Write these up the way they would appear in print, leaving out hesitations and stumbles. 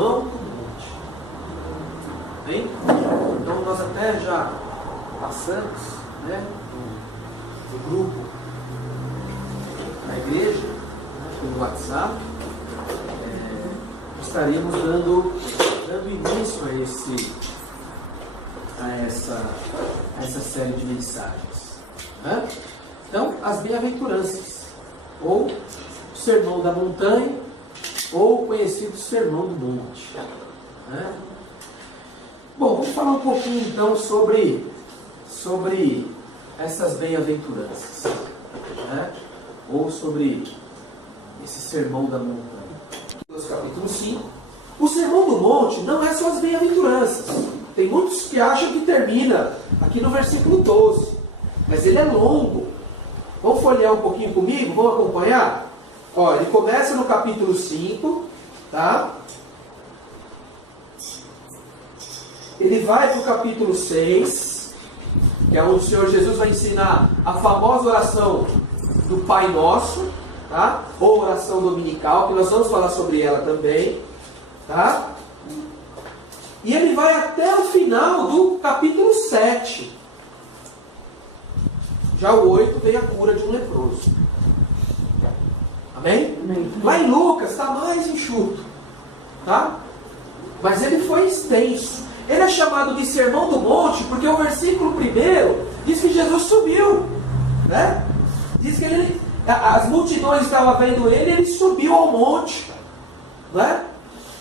Sermão do Monte. Bem? Então nós até já passamos, né, no grupo da igreja, pelo WhatsApp. Estaremos dando início a essa série de mensagens, né? Então, as bem-aventuranças, ou o Sermão da Montanha, ou o conhecido Sermão do Monte, né? Bom, vamos falar um pouquinho então sobre essas bem-aventuranças, né? Ou sobre esse Sermão da Montanha. Capítulo 5. O Sermão do Monte não é só as bem-aventuranças. Tem muitos que acham que termina aqui no versículo 12, mas ele é longo. Vamos folhear um pouquinho comigo? Vamos acompanhar? Ó, ele começa no capítulo 5, tá? Ele vai para o capítulo 6, que é onde o Senhor Jesus vai ensinar a famosa oração do Pai Nosso, tá? Ou oração dominical, que nós vamos falar sobre ela também, tá? E ele vai até o final do capítulo 7. Já o 8 veio a cura de um leproso. Amém? Amém. Lá em Lucas está mais enxuto, tá? Mas ele foi extenso. Ele é chamado de Sermão do Monte porque o versículo 1 diz que Jesus subiu, né? Diz que as multidões estavam vendo ele subiu ao monte, né?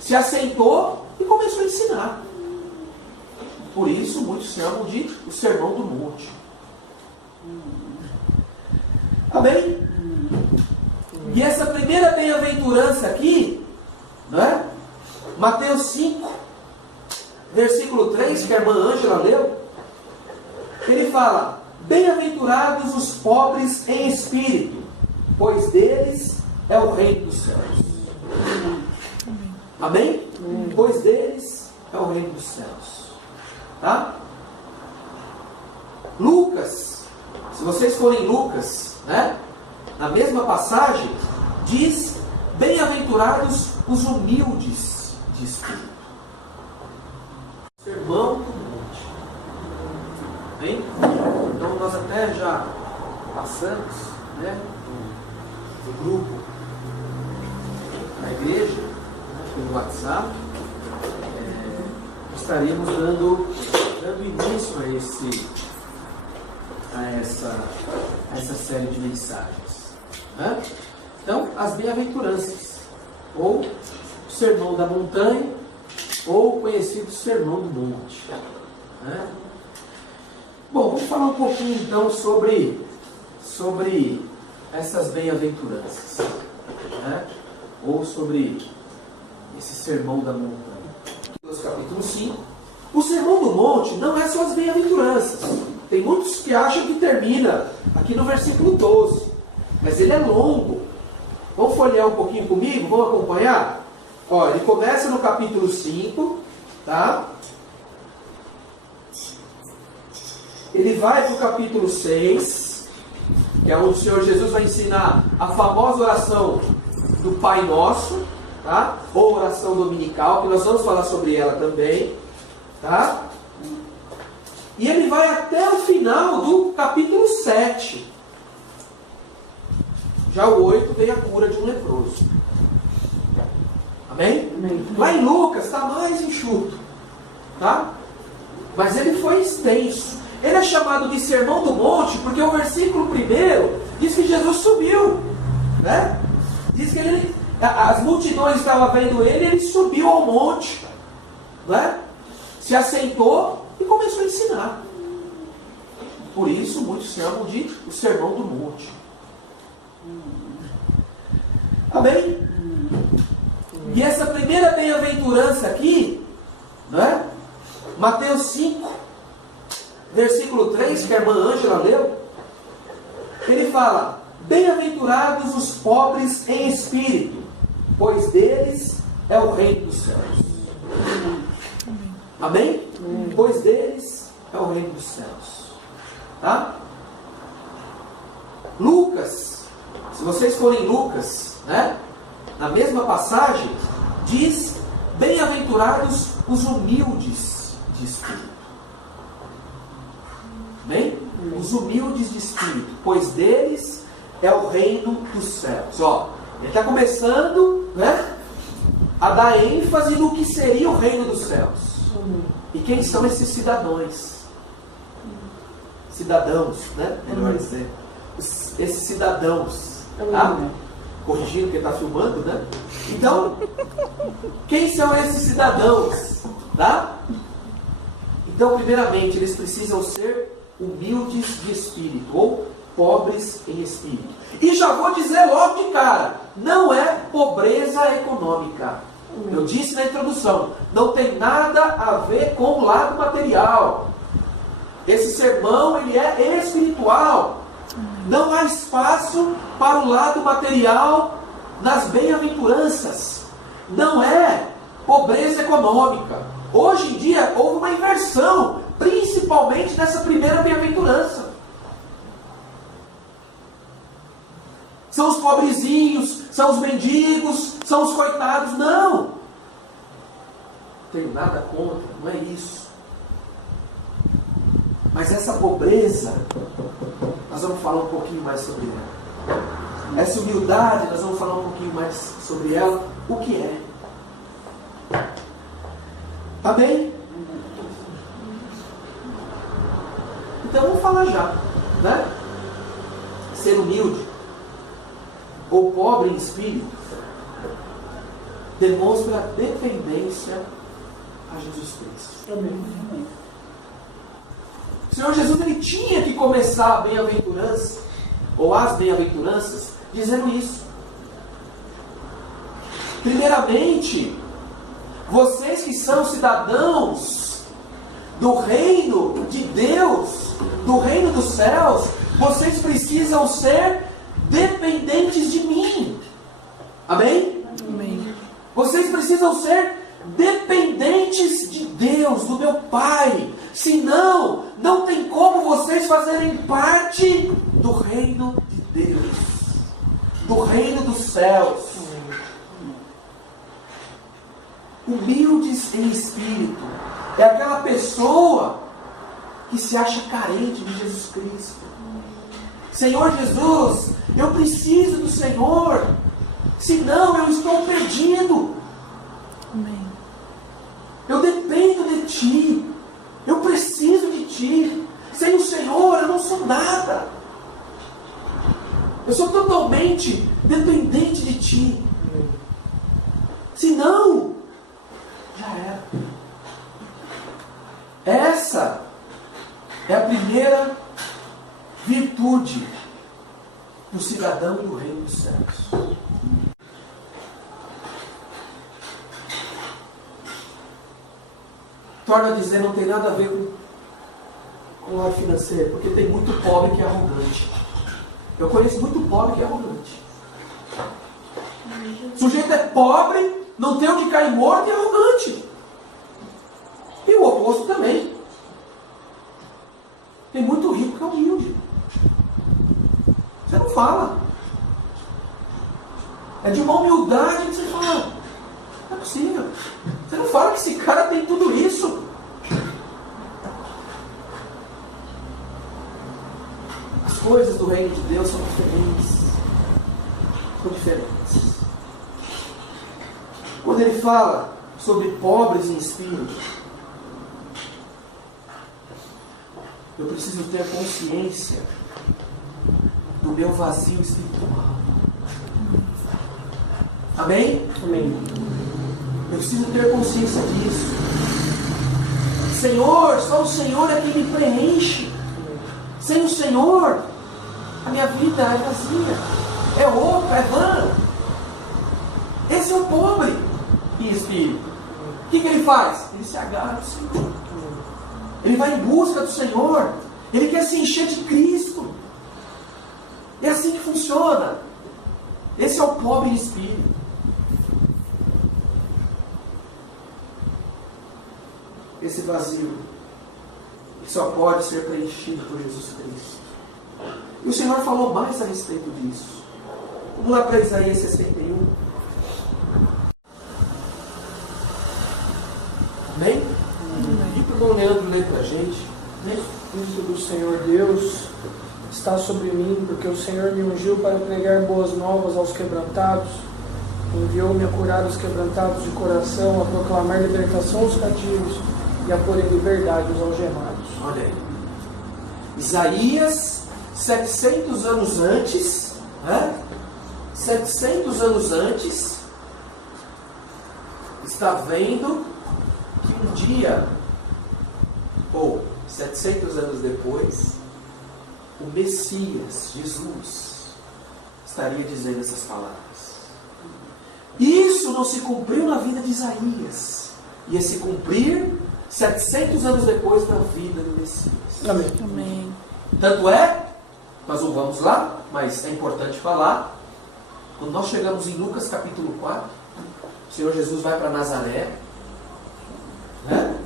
Se assentou e começou a ensinar. Por isso muitos chamam de o Sermão do Monte. Amém? E essa primeira bem-aventurança aqui, né? Mateus 5, versículo 3, que a irmã Ângela leu, ele fala: bem-aventurados os pobres em espírito, pois deles é o reino dos céus. Amém? Pois deles é o reino dos céus. Tá? Lucas, se vocês forem em Lucas, né, na mesma passagem, diz: bem-aventurados os humildes de espírito. Sermão do Monte. Bem? Então nós até já passamos, né, no grupo da igreja, pelo WhatsApp. Estaremos dando início a essa série de mensagens, né? Então, as bem-aventuranças, ou o Sermão da Montanha, ou o conhecido Sermão do Monte, né? Bom, vamos falar um pouquinho então sobre essas bem-aventuranças, né? Ou sobre esse Sermão da Montanha. Capítulo 5. O Sermão do Monte não é só as bem-aventuranças. Tem muitos que acham que termina aqui no versículo 12, mas ele é longo. Vamos folhear um pouquinho comigo? Vamos acompanhar? Ó, ele começa no capítulo 5, tá? Ele vai para o capítulo 6, que é onde o Senhor Jesus vai ensinar a famosa oração do Pai Nosso, tá? Ou oração dominical, que nós vamos falar sobre ela também, tá? E ele vai até o final do capítulo 7. Já o 8 veio a cura de um leproso. Amém? Amém. Lá em Lucas está mais enxuto, tá? Mas ele foi extenso. Ele é chamado de Sermão do Monte porque o versículo 1 diz que Jesus subiu, né? Diz que as multidões estavam vendo ele subiu ao monte, né? Se assentou e começou a ensinar. Por isso muitos chamam de o Sermão do Monte. Amém? E essa primeira bem-aventurança aqui, né? Mateus 5, versículo 3, que a irmã Ângela leu, ele fala: bem-aventurados os pobres em espírito, pois deles é o reino dos céus. Amém? Pois deles é o reino dos céus. Tá? Lucas, se vocês forem em Lucas, né, na mesma passagem, diz: bem-aventurados os humildes de espírito. Bem? Os humildes de espírito, pois deles é o reino dos céus. Ó, ele está começando, né, a dar ênfase no que seria o reino dos céus. E quem são esses cidadãos? Cidadãos, né? Melhor dizer. Esses cidadãos. Tá? Corrigindo quem está filmando, né? Então, quem são esses cidadãos? Tá? Então, primeiramente, eles precisam ser humildes de espírito, ou pobres em espírito. E já vou dizer logo de cara, não é pobreza econômica. Eu disse na introdução, não tem nada a ver com o lado material. Esse sermão, ele é espiritual. Não há espaço para o lado material nas bem-aventuranças. Não é pobreza econômica. Hoje em dia, houve uma inversão, principalmente nessa primeira bem-aventurança. São os pobrezinhos, são os mendigos, são os coitados. Não tenho nada contra, não é isso. Mas essa pobreza, nós vamos falar um pouquinho mais sobre ela. Essa humildade, nós vamos falar um pouquinho mais sobre ela. O que é? Amém? Então vamos falar já, né? Ser humilde ou pobre em espírito demonstra dependência a Jesus Cristo. Amém. O Senhor Jesus, ele tinha que começar a bem-aventurança, ou as bem-aventuranças, dizendo isso. Primeiramente, vocês que são cidadãos do reino de Deus, do reino dos céus, vocês precisam ser dependentes de mim. Amém? Amém. Vocês precisam ser dependentes de Deus, do meu Pai. Senão, não tem como vocês fazerem parte do reino de Deus, do reino dos céus. Humildes em espírito é aquela pessoa que se acha carente de Jesus Cristo. Senhor Jesus, eu preciso do Senhor, senão eu estou perdido. Amém. Eu dependo de Ti, eu preciso de Ti. Sem o Senhor eu não sou nada. Eu sou totalmente dependente de Ti. Senão, já era. Essa é a primeira virtude do cidadão do reino dos céus. Torna a dizer, não tem nada a ver com o lado financeiro, porque tem muito pobre que é arrogante. Eu conheço muito pobre que é arrogante. O sujeito é pobre, não tem onde cair morto e é arrogante. E o oposto também. Tem muito rico que é humilde. Você não fala. É de uma humildade que você fala. Não é possível. Você não fala que esse cara tem tudo isso. As coisas do reino de Deus são diferentes. São diferentes. Quando ele fala sobre pobres em espírito, eu preciso ter consciência do meu vazio espiritual. Amém? Amém. Eu preciso ter consciência disso. Senhor, só o Senhor é quem me preenche. Sem o Senhor, a minha vida é vazia, é oca, é vã. Esse é o pobre em espírito. O que ele faz? Ele se agarra ao Senhor. Ele vai em busca do Senhor. Ele quer se encher de Cristo. É assim que funciona. Esse é o pobre em espírito. Esse vazio que só pode ser preenchido por Jesus Cristo. E o Senhor falou mais a respeito disso. Vamos lá para Isaías 61. Amém? E para o irmão Leandro ler para a gente. Espírito do Senhor Deus está sobre mim, porque o Senhor me ungiu para pregar boas novas aos quebrantados, enviou-me a curar os quebrantados de coração, a proclamar libertação aos cativos e a pôr em liberdade os algemados. Olha aí. Isaías, 700 anos antes, 700 anos antes, está vendo que um dia, ou 700 anos depois, o Messias, Jesus, estaria dizendo essas palavras. Isso não se cumpriu na vida de Isaías. Ia se cumprir 700 anos depois na vida do Messias. Amém. Amém. Tanto é, nós não vamos lá, mas é importante falar, quando nós chegamos em Lucas capítulo 4, o Senhor Jesus vai para Nazaré, né?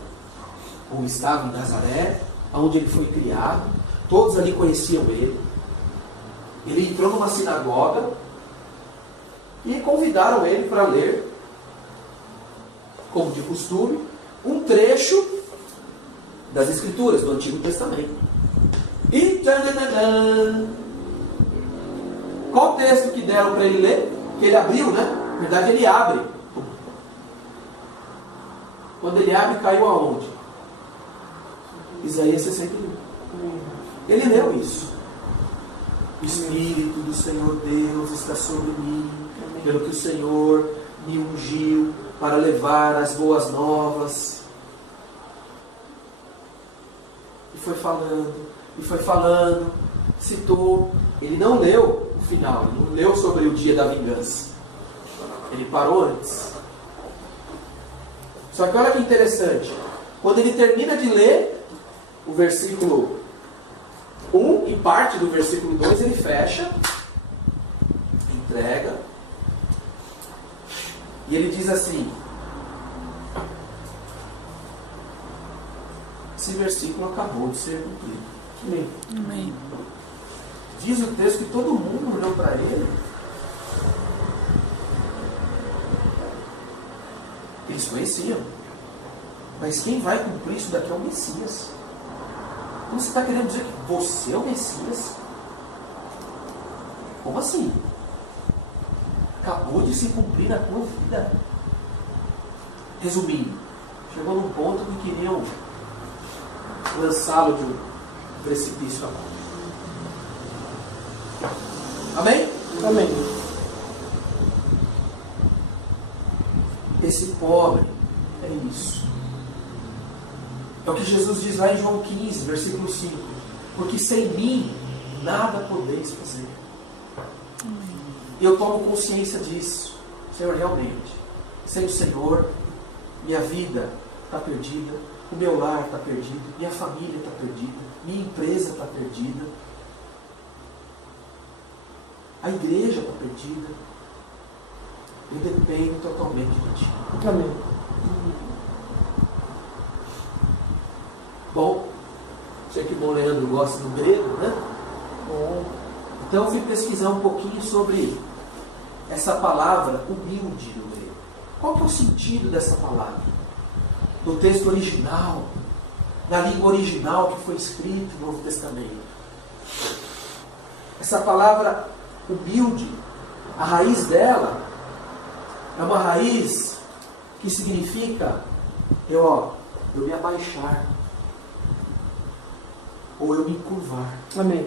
Ou estava em Nazaré, onde ele foi criado, todos ali conheciam ele. Ele entrou numa sinagoga e convidaram ele para ler, como de costume, um trecho das Escrituras, do Antigo Testamento. E qual texto que deram para ele ler? Que ele abriu, né? Na verdade ele abre. Quando ele abre, caiu aonde? Isaías 61. Ele leu isso. O Espírito do Senhor Deus está sobre mim, pelo que o Senhor me ungiu para levar as boas novas. E foi falando, citou. Ele não leu o final, ele não leu sobre o dia da vingança. Ele parou antes. Só que olha que interessante. Quando ele termina de ler o versículo 1 e parte do versículo 2, ele fecha, entrega, e ele diz assim: esse versículo acabou de ser cumprido. Amém. Amém. Diz o texto que todo mundo olhou para ele. Eles conheciam. Mas quem vai cumprir isso daqui é o Messias. Como você está querendo dizer que você é o Messias? Como assim? Acabou de se cumprir na tua vida. Resumindo, chegou num ponto que queriam lançá-lo de um precipício abaixo. Amém? Amém. Esse pobre é isso. É o que Jesus diz lá em João 15, versículo 5. Porque sem mim nada podeis fazer. E eu tomo consciência disso. Senhor, realmente, sem o Senhor, minha vida está perdida, o meu lar está perdido, minha família está perdida, minha empresa está perdida, a igreja está perdida. Eu dependo totalmente de Ti. Amém. Bom, sei que o bom Leandro gosta do grego, né? Bom. Então eu fui pesquisar um pouquinho sobre essa palavra humilde no grego. Qual que é o sentido dessa palavra? No texto original, na língua original que foi escrito no Novo Testamento. Essa palavra humilde, a raiz dela é uma raiz que significa eu me abaixar ou eu me encurvar. Amém.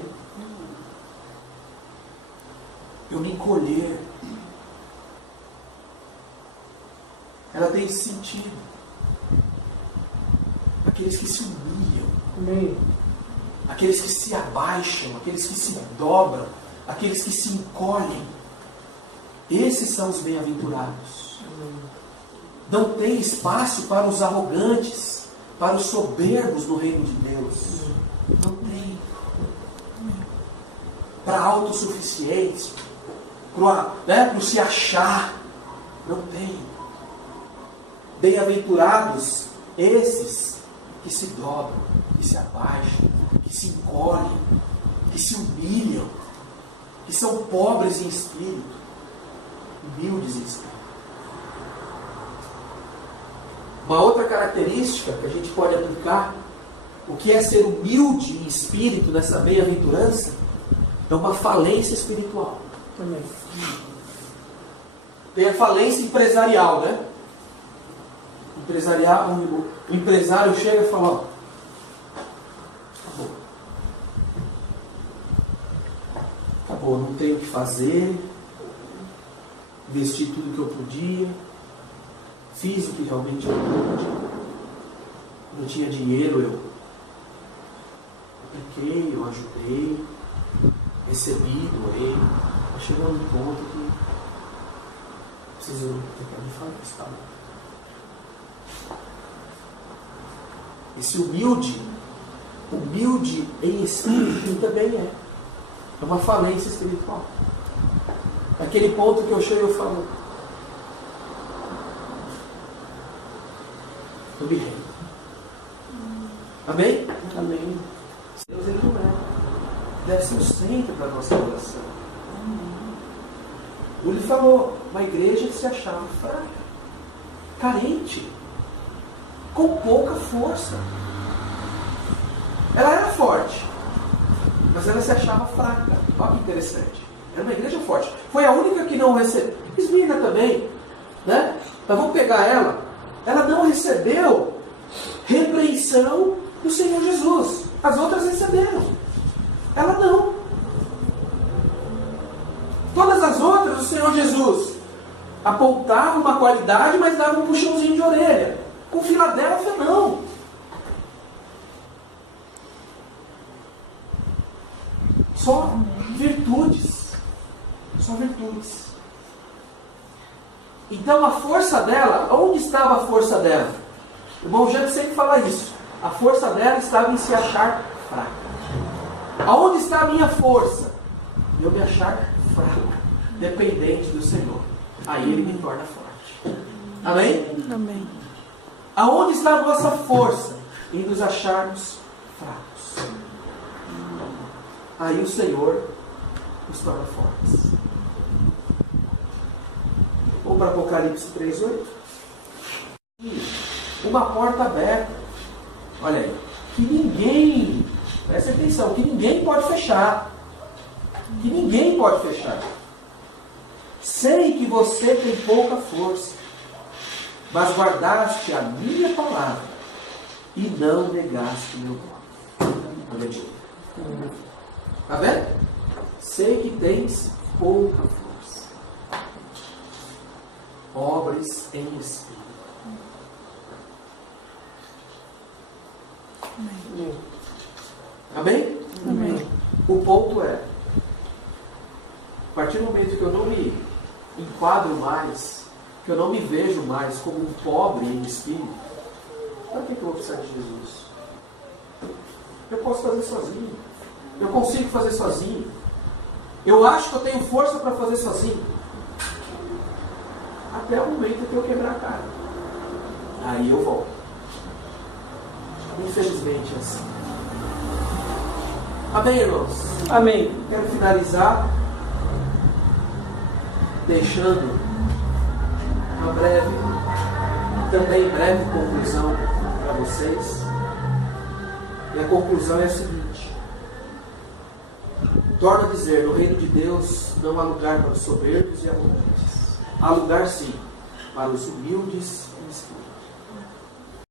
Eu me encolher. Ela tem esse sentido. Aqueles que se humilham, Amém. aqueles que se abaixam, aqueles que se dobram, aqueles que se encolhem. Esses são os bem-aventurados. Não tem espaço para os arrogantes, para os soberbos no reino de Deus. Não tem. Para autossuficientes, para o se achar. Não tem. Bem-aventurados esses que se dobram, que se abaixam, que se encolhem, que se humilham, que são pobres em espírito, humildes em espírito. Uma outra característica que a gente pode aplicar, o que é ser humilde em espírito nessa bem-aventurança, é uma falência espiritual. Amém. Tem a falência empresarial, né? O empresário chega e fala, ó, acabou, não tenho o que fazer, investi tudo que eu podia, fiz o que realmente eu pude, não tinha dinheiro, eu apliquei, eu ajudei, recebi, doei, mas chegou num ponto que preciso me falar que está bom. Esse humilde em espírito também é uma falência espiritual. Aquele ponto que eu chego e falo, eu me rendo. Amém? Amém. Deus, Ele não é. Deve ser o centro da nossa oração. Ele falou, uma igreja que se achava fraca, carente, com pouca força. Ela era forte, mas ela se achava fraca. Olha que interessante. Era uma igreja forte. Foi a única que não recebeu. Esmirna também, né? Mas vamos pegar ela. Ela não recebeu repreensão do Senhor Jesus. As outras receberam. Ela não. Todas as outras, o Senhor Jesus apontava uma qualidade, mas dava um puxãozinho de orelha. Com Filadélfia, não. Só virtudes. Só virtudes. Então a força dela, onde estava a força dela? O irmão Jean sempre fala isso. A força dela estava em se achar fraca. Aonde está a minha força? Eu me achar fraco, dependente do Senhor. Aí Ele me torna forte. Amém? Amém. Aonde está a nossa força? Em nos acharmos fracos. Aí o Senhor nos torna fortes. Vamos para Apocalipse 3:8. Uma porta aberta. Olha aí. Que ninguém, presta atenção, que ninguém pode fechar. Que ninguém pode fechar. Sei que você tem pouca força, mas guardaste a minha palavra e não negaste meu nome. Olha aqui. Está vendo? Sei que tens pouca força. Pobres em espírito. Amém. Amém? Amém. O ponto é, a partir do momento que eu não me enquadro mais, que eu não me vejo mais como um pobre em espírito, para que eu vou precisar de Jesus? Eu posso fazer sozinho. Eu consigo fazer sozinho. Eu acho que eu tenho força para fazer sozinho. Até o momento que eu quebrar a cara. Aí eu volto. Infelizmente é assim. Amém, irmãos? Amém. Quero finalizar deixando uma breve, também breve conclusão para vocês. E a conclusão é a seguinte: torno a dizer, no reino de Deus não há lugar para os soberbos e arrogantes. Há lugar sim para os humildes em espírito.